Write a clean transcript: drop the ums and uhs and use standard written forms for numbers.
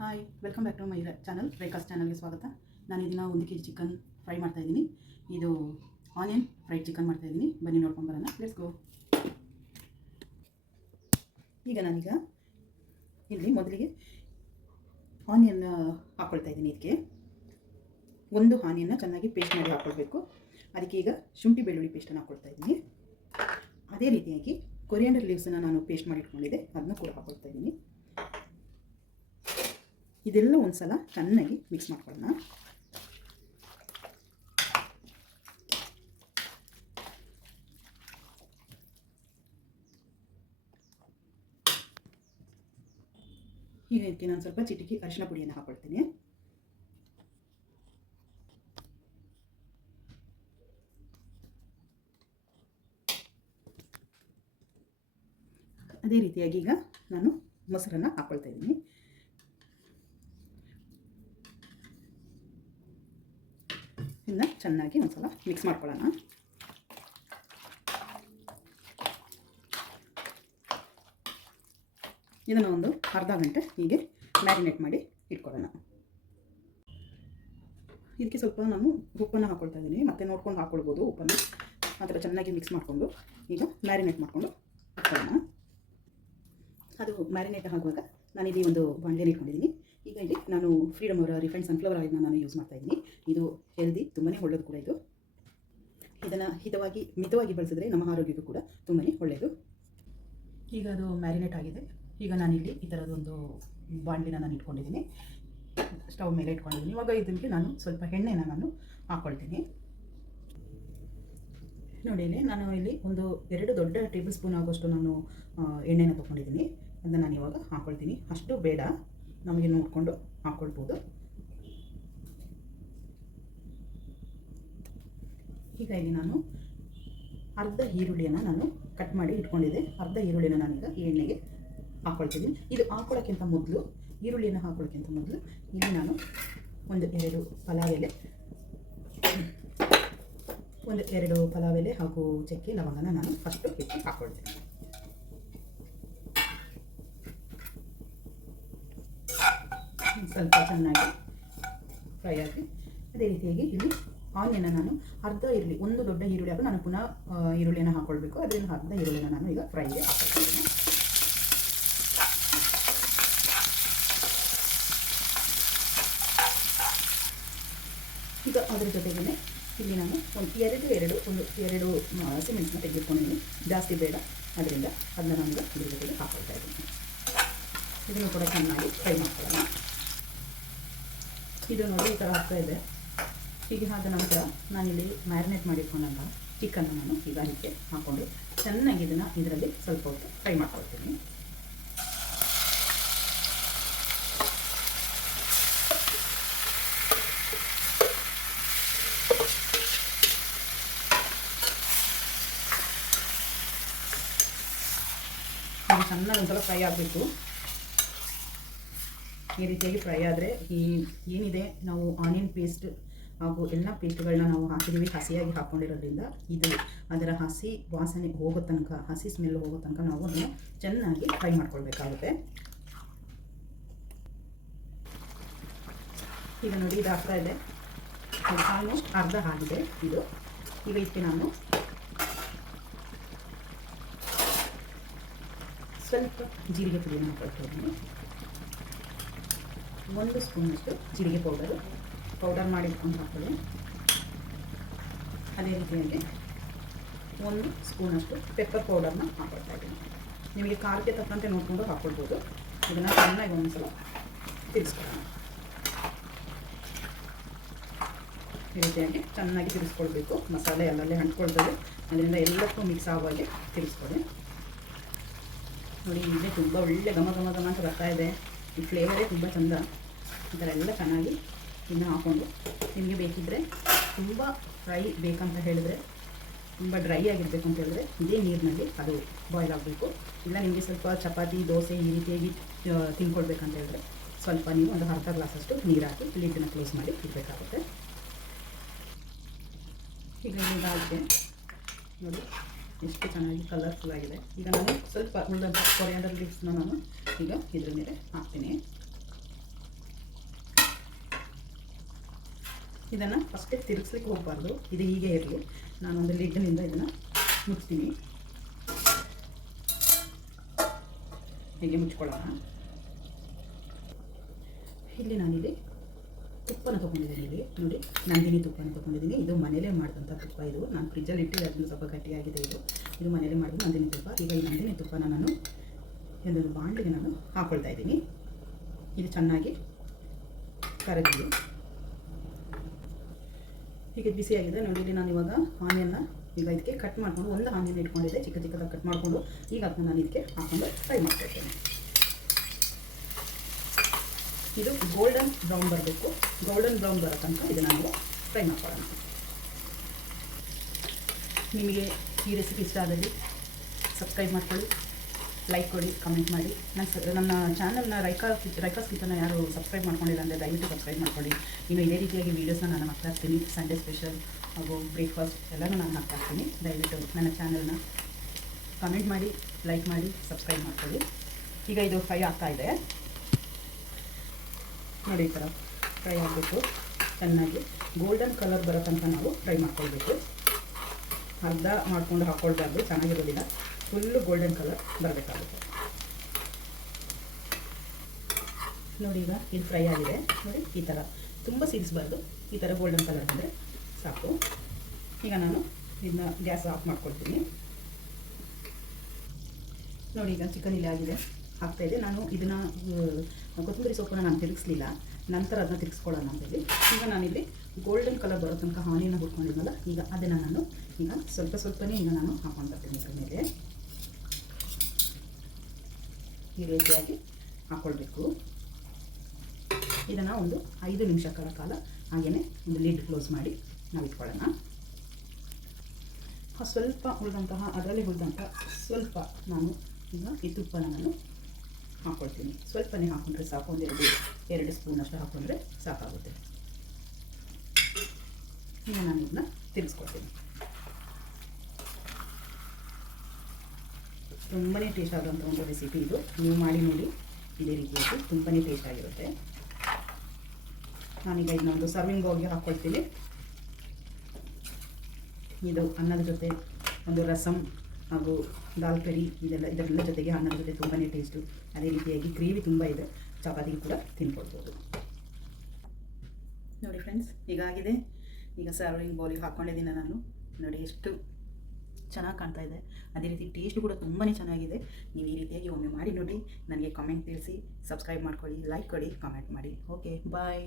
Hi, welcome back to my channel. Rekha's ಚಾನಲ್ಗೆ ಸ್ವಾಗತ. ನಾನು ಇದನ್ನು 1 kg ಚಿಕನ್ ಫ್ರೈ ಮಾಡ್ತಾಯಿದ್ದೀನಿ. ಇದು ಆನಿಯನ್ ಫ್ರೈಡ್ ಚಿಕನ್ ಮಾಡ್ತಾಯಿದ್ದೀನಿ. ಬನ್ನಿ ನೋಡ್ಕೊಂಡು ಬರೋಣ. Let's go. ಈಗ ನಾನೀಗ ಇಲ್ಲಿ ಮೊದಲಿಗೆ ಆನಿಯನ್ ಹಾಕ್ಕೊಳ್ತಾ ಇದ್ದೀನಿ. ಇದಕ್ಕೆ ಒಂದು ಆನಿಯನ್ನ ಚೆನ್ನಾಗಿ ಪೇಸ್ಟ್ ಮಾಡಿ ಹಾಕ್ಕೊಳ್ಬೇಕು. ಅದಕ್ಕೆ ಈಗ ಶುಂಠಿ ಬೆಳ್ಳುಳ್ಳಿ ಪೇಸ್ಟನ್ನು ಹಾಕ್ಕೊಳ್ತಾ ಇದ್ದೀನಿ. ಅದೇ ರೀತಿಯಾಗಿ ಕೊರಿಯಾಂಡರ್ ಲೀವ್ಸನ್ನು ನಾನು ಪೇಸ್ಟ್ ಮಾಡಿ ಇಟ್ಕೊಂಡಿದ್ದೆ, ಅದನ್ನು ಕೂಡ ಹಾಕ್ಕೊಳ್ತಾ ಇದ್ದೀನಿ. ಇದೆಲ್ಲ ಒಂದು ಸಲ ಚೆನ್ನಾಗಿ ಮಿಕ್ಸ್ ಮಾಡ್ಕೊಳ್ಳೋಣ. ಈಗ ಇದಕ್ಕೆ ನಾನು ಸ್ವಲ್ಪ ಚಿಟಿಕೆ ಅರಿಶಿನ ಪುಡಿಯನ್ನು ಹಾಕ್ಕೊಳ್ತೀನಿ. ಅದೇ ರೀತಿಯಾಗಿ ಈಗ ನಾನು ಮೊಸರನ್ನು ಹಾಕ್ಕೊಳ್ತಾ ಇದ್ದೀನಿ. ಇದನ್ನ ಚೆನ್ನಾಗಿ ಒಂದ್ಸಲ ಮಿಕ್ಸ್ ಮಾಡ್ಕೊಳ್ಳೋಣ. ಇದನ್ನು ಒಂದು ಅರ್ಧ ಗಂಟೆ ಹೀಗೆ ಮ್ಯಾರಿನೇಟ್ ಮಾಡಿ ಇಟ್ಕೊಳ್ಳೋಣ. ಇದಕ್ಕೆ ಸ್ವಲ್ಪ ನಾನು ಉಪ್ಪನ್ನು ಹಾಕ್ಕೊಳ್ತಾ ಇದ್ದೀನಿ. ಮತ್ತೆ ನೋಡ್ಕೊಂಡು ಹಾಕ್ಕೊಳ್ಬೋದು ಉಪ್ಪನ್ನು. ಆ ಥರ ಚೆನ್ನಾಗಿ ಮಿಕ್ಸ್ ಮಾಡಿಕೊಂಡು ಈಗ ಮ್ಯಾರಿನೇಟ್ ಮಾಡಿಕೊಂಡು ಹಾಕ್ಕೊಳ್ಳೋಣ. ಅದು ಮ್ಯಾರಿನೇಟ್ ಆಗುವಾಗ ನಾನಿಲ್ಲಿ ಒಂದು ಬಾಣಲೆಯನ್ನು ಇಟ್ಕೊಂಡಿದ್ದೀನಿ. ಈಗ ಇಲ್ಲಿ ನಾನು ಫ್ರೀಡಮ್ ಅವರ ರಿಫೈನ್ಡ್ ಸನ್ಫ್ಲವರ್ ಆಯಿಲ್ನ ನಾನು ಯೂಸ್ ಮಾಡ್ತಾ ಇದ್ದೀನಿ. ಇದು ಹೆಲ್ದಿ, ತುಂಬಾ ಒಳ್ಳೆಯದು ಕೂಡ. ಇದನ್ನು ಮಿತವಾಗಿ ಬಳಸಿದ್ರೆ ನಮ್ಮ ಆರೋಗ್ಯಕ್ಕೂ ಕೂಡ ತುಂಬಾ ಒಳ್ಳೆಯದು. ಈಗ ಅದು ಮ್ಯಾರಿನೇಟ್ ಆಗಿದೆ. ಈಗ ನಾನಿಲ್ಲಿ ಈ ಥರದೊಂದು ಬಾಣಲಿನ ನಾನು ಇಟ್ಕೊಂಡಿದ್ದೀನಿ, ಸ್ಟವ್ ಮೇಲೆ ಇಟ್ಕೊಂಡಿದ್ದೀನಿ. ಇವಾಗ ಇದಕ್ಕೆ ನಾನು ಸ್ವಲ್ಪ ಎಣ್ಣೆನ ನಾನು ಹಾಕ್ಕೊಳ್ತೀನಿ. ನೋಡಿ, ಇಲ್ಲಿ ನಾನು ಇಲ್ಲಿ 2 ದೊಡ್ಡ ಟೇಬಲ್ ಸ್ಪೂನ್ ಆಗೋಷ್ಟು ನಾನು ಎಣ್ಣೆನ ತೊಗೊಂಡಿದ್ದೀನಿ. ಅದನ್ನು ನಾನು ಇವಾಗ ಹಾಕ್ಕೊಳ್ತೀನಿ. ಅಷ್ಟು ಬೇಡ, ನಮಗೆ ನೋಡಿಕೊಂಡು ಹಾಕ್ಕೊಳ್ಬೋದು. ಈಗ ಇಲ್ಲಿ ನಾನು ಅರ್ಧ ಈರುಳ್ಳಿಯನ್ನು ನಾನು ಕಟ್ ಮಾಡಿ ಇಟ್ಕೊಂಡಿದ್ದೆ. ಅರ್ಧ ಈರುಳ್ಳಿನ ನಾನೀಗ ಈ ಎಣ್ಣೆಗೆ ಹಾಕ್ಕೊಳ್ತಿದ್ದೀನಿ. ಇದು ಹಾಕ್ಕೊಳ್ಳೋಕ್ಕಿಂತ ಮೊದಲು, ಈರುಳ್ಳಿಯನ್ನು ಹಾಕ್ಕೊಳ್ಳೋಕ್ಕಿಂತ ಮೊದಲು ಇಲ್ಲಿ ನಾನು 2 ಪಲಾವ್ ಎಲೆ ಹಾಗೂ ಚಕ್ಕೆ ಲವಂಗನ ನಾನು ಫಸ್ಟು ಹೆಚ್ಚಿ ಹಾಕ್ಕೊಳ್ತೀನಿ. ಸ್ವಲ್ಪ ಚೆನ್ನಾಗಿ ಫ್ರೈ ಆಗಿ, ಅದೇ ರೀತಿಯಾಗಿ ಇಲ್ಲಿ ಆನಿಯನ್ನ ನಾನು ಅರ್ಧ ಈರುಳ್ಳಿ, 1 ದೊಡ್ಡ ಈರುಳ್ಳಿ ಹಾಕಿ ನಾನು ಪುನಃ ಈರುಳ್ಳಿಯನ್ನು ಹಾಕ್ಕೊಳ್ಬೇಕು. ಅದರಿಂದ ಅರ್ಧ ಈರುಳ್ಳಿನ ನಾನು ಈಗ ಫ್ರೈಗೆ ಹಾಕ್ಕೊಳ್ತೀನಿ. ಈಗ ಅದರ ಜೊತೆಗೇ ಇಲ್ಲಿ ನಾನು ಎರಡು ಹಸಿಮೆಣಸನ್ನ ತೆಗೆದುಕೊಂಡಿದ್ದೀನಿ. ಜಾಸ್ತಿ ಬೇಡ, ಅದರಿಂದ ಅದನ್ನ ನಾನು ಈಗ ಇದ್ರ ಜೊತೆಗೆ ಹಾಕ್ಕೊಳ್ತಾ ಇದ್ದೀನಿ. ಇದನ್ನು ಕೂಡ ಚೆನ್ನಾಗಿ ಫ್ರೈ ಮಾಡ್ಕೊಳ್ಳೋಣ. ಇದು ನೋಡಿ ಈ ಥರ ಆಗ್ತಾಯಿದೆ. ಹೀಗೆ ಆದ ನಂತರ ನಾನಿಲ್ಲಿ ಮ್ಯಾರಿನೇಟ್ ಮಾಡಿಟ್ಕೊಂಡಂಥ ಚಿಕನ್ನ ನಾನು ಈಗ ಅದಕ್ಕೆ ಹಾಕ್ಕೊಂಡು ಚೆನ್ನಾಗಿ ಇದನ್ನು ಇದರಲ್ಲಿ ಸ್ವಲ್ಪ ಹೊತ್ತು ಫ್ರೈ ಮಾಡ್ಕೊಳ್ತೀನಿ. ಚೆನ್ನಾಗಿ ಒಂದ್ಸಲ ಫ್ರೈ ಆಗಬೇಕು. ಈ ರೀತಿಯಾಗಿ ಫ್ರೈ ಆದರೆ ಏನಿದೆ ನಾವು ಆನಿಯನ್ ಪೇಸ್ಟ್ ಹಾಗೂ ಎಲ್ಲ ಪೇಸ್ಟ್ಗಳನ್ನ ನಾವು ಹಾಕಿದ್ದೀವಿ, ಹಸಿಯಾಗಿ ಹಾಕ್ಕೊಂಡಿರೋದ್ರಿಂದ ಇದು ಅದರ ಹಸಿ ವಾಸನೆ ಹೋಗೋ ತನಕ, ಹಸಿ ಸ್ಮೆಲ್ ಹೋಗೋ ತನಕ ನಾವು ಅದನ್ನು ಚೆನ್ನಾಗಿ ಫ್ರೈ ಮಾಡ್ಕೊಳ್ಬೇಕಾಗುತ್ತೆ. ಈಗ ನೋಡಿ, ಇದು ಆಗ್ತಾ ಇದೆ. ಆಲ್ಮೋಸ್ಟ್ ಅರ್ಧ ಆಗಿದೆ ಇದು. ಈಗ ಇದಕ್ಕೆ ನಾನು ಸ್ವಲ್ಪ ಜೀರಿಗೆ ಪುಡಿಯನ್ನು ಹಾಕ್ಕೊಳ್ತಾ ಇದ್ದೀನಿ. 1 ಸ್ಪೂನಷ್ಟು ಜೀರಿಗೆ ಪೌಡರ್ ಮಾಡಿ ಇಟ್ಕೊಂಡು ಹಾಕ್ಕೊಳ್ಳಿ. ಅದೇ ರೀತಿಯಾಗಿ 1 ಸ್ಪೂನಷ್ಟು ಪೆಪ್ಪರ್ ಪೌಡರ್ನ ಹಾಕ್ಕೊಳ್ತಾ ಇದ್ದೀನಿ. ನಿಮಗೆ ಖಾರಕ್ಕೆ ತಕ್ಕಂತೆ ನೋಡಿಕೊಂಡು ಹಾಕ್ಕೊಳ್ಬೋದು. ಇದನ್ನು ಚೆನ್ನಾಗಿ ಒಂದು ಸಲ ತಿರ್ಗಿಸ್ಕೊಳ್ಳೋಣ. ಈ ರೀತಿಯಾಗಿ ಚೆನ್ನಾಗಿ ತಿರ್ಗಿಸ್ಕೊಳ್ಬೇಕು. ಮಸಾಲೆ ಅಲ್ಲಲ್ಲೇ ಅಂಟ್ಕೊಳ್ತದೆ, ಅದರಿಂದ ಎಲ್ಲಕ್ಕೂ ಮಿಕ್ಸ್ ಆಗುವಾಗೆ ತಿರ್ಗಿಸ್ಕೊಳ್ಳಿ. ನೋಡಿ, ಇಲ್ಲೇ ತುಂಬ ಒಳ್ಳೆ ಘಮ ಅಂತ ಬರ್ತಾ ಇದೆ. ಈ ಫ್ಲೇವರೇ ತುಂಬ ಚೆಂದ. ಈ ಥರ ಎಲ್ಲ ಚೆನ್ನಾಗಿ ಇನ್ನು ಹಾಕ್ಕೊಂಡು, ನಿಮಗೆ ಬೇಕಿದ್ದರೆ ತುಂಬ ಫ್ರೈ ಬೇಕಂತ ಹೇಳಿದ್ರೆ, ತುಂಬ ಡ್ರೈ ಆಗಿರಬೇಕು ಅಂತ ಹೇಳಿದ್ರೆ ಇದೇ ನೀರಿನಲ್ಲಿ ಅದು ಬಾಯ್ಲ್ ಆಗಬೇಕು. ಇಲ್ಲ ನಿಮಗೆ ಸ್ವಲ್ಪ ಚಪಾತಿ, ದೋಸೆ ಈ ರೀತಿಯಾಗಿ ತಿನ್ಕೊಳ್ಬೇಕಂತ ಹೇಳಿದ್ರೆ ಸ್ವಲ್ಪ ನೀವು ಒಂದು ಅರ್ಧ ಗ್ಲಾಸಷ್ಟು ನೀರು ಹಾಕಿ ಲಿಡ್ಡನ್ನು ಕ್ಲೋಸ್ ಮಾಡಿ ಇಡಬೇಕಾಗುತ್ತೆ. ಈಗ ಇದಾಗಿದೆ ನೋಡಿ, ಎಷ್ಟು ಚೆನ್ನಾಗಿ ಕಲರ್ಫುಲ್ ಆಗಿದೆ. ಈಗ ನಾನು ಸ್ವಲ್ಪ ಉಳಿದಂಥ ಕೊರಿಯಾಂಡರ್ ಲೀವ್ಸ್ನ ನಾನು ಈಗ ಇದ್ರ ಮೇಲೆ ಹಾಕ್ತೀನಿ. ಇದನ್ನು ಫಸ್ಟೇ ತಿರುಗಿಸ್ಲಿಕ್ಕೆ ಹೋಗಬಾರ್ದು, ಇದು ಹೀಗೆ ಇರಲಿ. ನಾನೊಂದು ಲಿಡ್ನಿಂದ ಇದನ್ನು ಮುಚ್ತೀನಿ. ಹೀಗೆ ಮುಚ್ಕೊಳ್ಳೋಣ. ಇಲ್ಲಿ ನಾನಿಲ್ಲಿ ತುಪ್ಪನ ತೊಗೊಂಡಿದ್ದೀನಿ. ಇಲ್ಲಿ ನೋಡಿ, ನಂದಿನಿ ತುಪ್ಪನ ತೊಗೊಂಡಿದ್ದೀನಿ. ಇದು ಮನೇಲೇ ಮಾಡಿದಂಥ ತುಪ್ಪ. ಇದು ನಾನು ಫ್ರಿಜ್ಜಲ್ಲಿ ಇಟ್ಟಿದ್ದೆ, ಅದನ್ನು ಸ್ವಲ್ಪ ಗಟ್ಟಿಯಾಗಿದೆ. ಇದು ಮನೇಲೇ ಮಾಡಿದ ನಂದಿನಿ ತುಪ್ಪ. ಈಗ ಈ ನಂದಿನಿ ತುಪ್ಪನ ನಾನು ಒಂದೊಂದು ಬಾಣಲಿಗೆ ನಾನು ಹಾಕ್ಕೊಳ್ತಾ ಇದ್ದೀನಿ. ಇದು ಚೆನ್ನಾಗಿ ಕರಗಿದೆ. ಹೀಗೆ ಬಿಸಿಯಾಗಿದೆ ನೋಡಿ. ಇಲ್ಲಿ ನಾನು ಇವಾಗ ಆನಿಯನ್ನ ಈಗ ಇದಕ್ಕೆ ಕಟ್ ಮಾಡಿಕೊಂಡು, ಒಂದು ಆನಿಯನ್ ಇಟ್ಕೊಂಡಿದ್ದೆ, ಚಿಕ್ಕ ಚಿಕ್ಕದಾಗಿ ಕಟ್ ಮಾಡಿಕೊಂಡು ಈಗ ಅದನ್ನ ನಾನು ಇದಕ್ಕೆ ಹಾಕ್ಕೊಂಡು ಫ್ರೈ ಮಾಡ್ಕೊಳ್ತೇನೆ. ಇದು ಗೋಲ್ಡನ್ ಬ್ರೌನ್ ಬರಬೇಕು. ಗೋಲ್ಡನ್ ಬ್ರೌನ್ ಬರೋ ತನಕ ಇದನ್ನು ನಾವು ಫ್ರೈ ಮಾಡ್ಕೊಳ್ಳೋಣ. ನಿಮಗೆ ಈ ರೆಸಿಪಿ ಇಷ್ಟ ಆದಲ್ಲಿ ಸಬ್ಸ್ಕ್ರೈಬ್ ಮಾಡ್ಕೊಳ್ಳಿ, ಲೈಕ್ ಕೊಡಿ, ಕಮೆಂಟ್ ಮಾಡಿ. ನನ್ನ ಚಾನಲ್ನ ರೈಕಾಸ್ ಕಿಚನ್ನ ಯಾರು ಸಬ್ಸ್ಕ್ರೈಬ್ ಮಾಡ್ಕೊಂಡಿಲ್ಲ ಅಂದರೆ ದಯವಿಟ್ಟು ಸಬ್ಸ್ಕ್ರೈಬ್ ಮಾಡ್ಕೊಳ್ಳಿ. ಇನ್ನು ಇದೇ ರೀತಿಯಾಗಿ ವೀಡಿಯೋಸ್ನ ನಾನು ಹಾಕ್ತಾ ಇರ್ತೀನಿ. ಸಂಡೇ ಸ್ಪೆಷಲ್ ಹಾಗೂ ಬ್ರೇಕ್ಫಾಸ್ಟ್ ಎಲ್ಲನೂ ನಾನು ಹಾಕ್ತಾ ಇರ್ತೀನಿ. ದಯವಿಟ್ಟು ನನ್ನ ಚಾನಲ್ನ ಕಮೆಂಟ್ ಮಾಡಿ, ಲೈಕ್ ಮಾಡಿ, ಸಬ್ಸ್ಕ್ರೈಬ್ ಮಾಡ್ಕೊಳ್ಳಿ. ಈಗ ಇದು ಫ್ರೈ ಆಗ್ತಾ ಇದೆ ನೋಡಿ. ಈ ಥರ ಫ್ರೈ ಆಗಬೇಕು, ಚೆನ್ನಾಗಿ ಗೋಲ್ಡನ್ ಕಲರ್ ಬರೋ ತನಕ ನಾವು ಫ್ರೈ ಮಾಡ್ಕೊಳ್ಬೇಕು. ಅರ್ಧ ಮಾಡಿಕೊಂಡು ಹಾಕ್ಕೊಳ್ಬಾರ್ದು, ಚೆನ್ನಾಗಿರೋದಿಲ್ಲ. ಫುಲ್ಲು ಗೋಲ್ಡನ್ ಕಲರ್ ಬರಬೇಕಾಗುತ್ತೆ ನೋಡಿ. ಈಗ ಇದು ಫ್ರೈ ಆಗಿದೆ ನೋಡಿ. ಈ ಥರ ತುಂಬ ಸಿಡಿಸಬಾರ್ದು, ಈ ಥರ ಗೋಲ್ಡನ್ ಕಲರ್ ಬಂದರೆ ಸಾಕು. ಈಗ ನಾನು ಇದನ್ನ ಗ್ಯಾಸ್ ಆಫ್ ಮಾಡ್ಕೊಳ್ತೀನಿ ನೋಡಿ. ಈಗ ಚಿಕನ್ ಇಲ್ಲಿ ಆಗಿದೆ, ಆಗ್ತಾಯಿದೆ. ನಾನು ಇದನ್ನು ಕೊತ್ತಂಬರಿ ಸೊಪ್ಪನ್ನು ನಾನು ತಿರುಗಿಸ್ಲಿಲ್ಲ, ನಂತರ ಅದನ್ನ ತಿರುಗಿಸ್ಕೊಳ್ಳೋಣ ಅಂತೇಳಿ. ಈಗ ನಾನಿಲ್ಲಿ ಗೋಲ್ಡನ್ ಕಲರ್ ಬರೋ ತನಕ ಆನಿಯನ್ನ ಹುಡ್ಕೊಂಡಿದ್ನಲ್ಲ, ಈಗ ಅದನ್ನು ನಾನು ಈಗ ಸ್ವಲ್ಪನೇ ಈಗ ನಾನು ಹಾಕೊಂಡು ಬರ್ತೀನಿ ಇದ್ರ ಮೇಲೆ. ಈ ರೀತಿಯಾಗಿ ಹಾಕ್ಕೊಳ್ಬೇಕು. ಇದನ್ನು ಒಂದು 5 ನಿಮಿಷಗಳ ಕಾಲ ಹಾಗೆಯೇ ಒಂದು ಲಿಡ್ ಕ್ಲೋಸ್ ಮಾಡಿ ನಾವು ಇಟ್ಕೊಳ್ಳೋಣ. ಸ್ವಲ್ಪ ಉಳಿದಂತಹ, ಅದರಲ್ಲಿ ಉಳಿದಂತಹ ಸ್ವಲ್ಪ ನಾನು ಈಗ ಈ ತುಪ್ಪನ ನಾನು ಹಾಕ್ಕೊಳ್ತೀನಿ. ಸ್ವಲ್ಪನೇ ಹಾಕ್ಕೊಂಡ್ರೆ ಸಾಕು, ಎರಡು ಸ್ಪೂನ್ ಅಷ್ಟು ಹಾಕ್ಕೊಂಡ್ರೆ ಸಾಕಾಗುತ್ತೆ. ಈಗ ನಾನು ಇದನ್ನ ತಿರ್ಗಿಸ್ಕೊಳ್ತೀನಿ. ತುಂಬಾ ಟೇಸ್ಟ್ ಆದಂಥ ಒಂದು ರೆಸಿಪಿ ಇದು. ನೀವು ಮಾಡಿ ನೋಡಿ, ಇದೇ ರೀತಿಯಾಗಿ ತುಂಬಾ ಟೇಸ್ಟ್ ಆಗಿರುತ್ತೆ. ನಾನೀಗ ಇದನ್ನ ಒಂದು ಸರ್ವಿಂಗ್ ಬೌಲ್ಗೆ ಹಾಕ್ಕೊಳ್ತೀನಿ. ಇದು ಅನ್ನದ ಜೊತೆ ಒಂದು ರಸಮ್ ಹಾಗೂ ದಾಲ್ ಕರಿ ಇದೆಲ್ಲ ಜೊತೆಗೆ ಅನ್ನದ ಜೊತೆ ತುಂಬಾ ಟೇಸ್ಟು. ಅದೇ ರೀತಿಯಾಗಿ ಗ್ರೇವಿ ತುಂಬ ಇದೆ, ಚಪಾತಿಗೆ ಕೂಡ ತಿನ್ಕೊಳ್ಬೋದು ನೋಡಿ. ಫ್ರೆಂಡ್ಸ್, ಈಗಾಗಿದೆ. ಈಗ ಸರ್ವಿಂಗ್ ಬೌಲಿಗೆ ಹಾಕ್ಕೊಂಡಿದ್ದೀನಿ ನಾನು ನೋಡಿ. ಎಷ್ಟು ಚೆನ್ನಾಗಿ ಕಾಣ್ತಾ ಇದೆ, ಅದೇ ರೀತಿ ಟೇಸ್ಟ್ ಕೂಡ ತುಂಬಾ ಚೆನ್ನಾಗಿದೆ. ನೀವು ಈ ರೀತಿಯಾಗಿ ಒಮ್ಮೆ ಮಾಡಿ ನೋಡಿ. ನನಗೆ ಕಮೆಂಟ್ ತಿಳಿಸಿ, ಸಬ್ಸ್ಕ್ರೈಬ್ ಮಾಡ್ಕೊಳ್ಳಿ, ಲೈಕ್ ಕೊಡಿ, ಕಮೆಂಟ್ ಮಾಡಿ. ಓಕೆ, ಬಾಯ್.